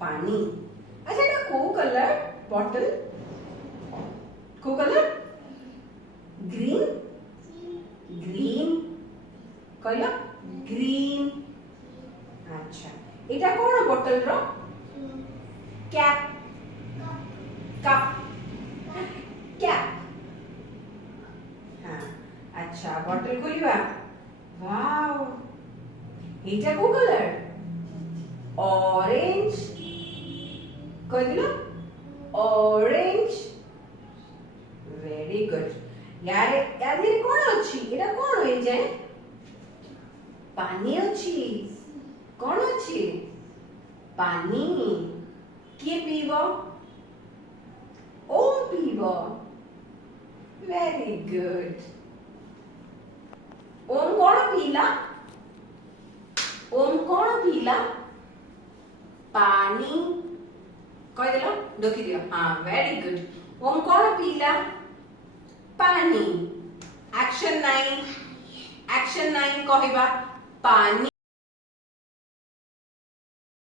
पानी। अच्छा এটা কো কালার বটল? কো কালার? গ্রিন? গ্রিন কইলা গ্রিন। আচ্ছা এটা কোন বটল র? ক্যাপ। কাপ। ক্যাপ। হ্যাঁ আচ্ছা বটল খুলিবা। ওয়াও এটা কো কালার? অরেঞ্জ। কই দিল? অরেঞ্জ। Very good. यार यार কোন ଅଛି? এটা কোন হই যায়? পানি ଅଛି। কোন ଅଛି? পানি। কিଏ ପିଇବ? ଓମ୍ ପିଇବ। Very good. ओम কোন ପିଇଲା? ओम কোন ପିଇଲା? पानी। কই দিল? ঢোকি দিও। হ্যাঁ ভেরি গুড। ओम কোন ପିଇଲା? पानी। एक्शन 9 कहवा पानी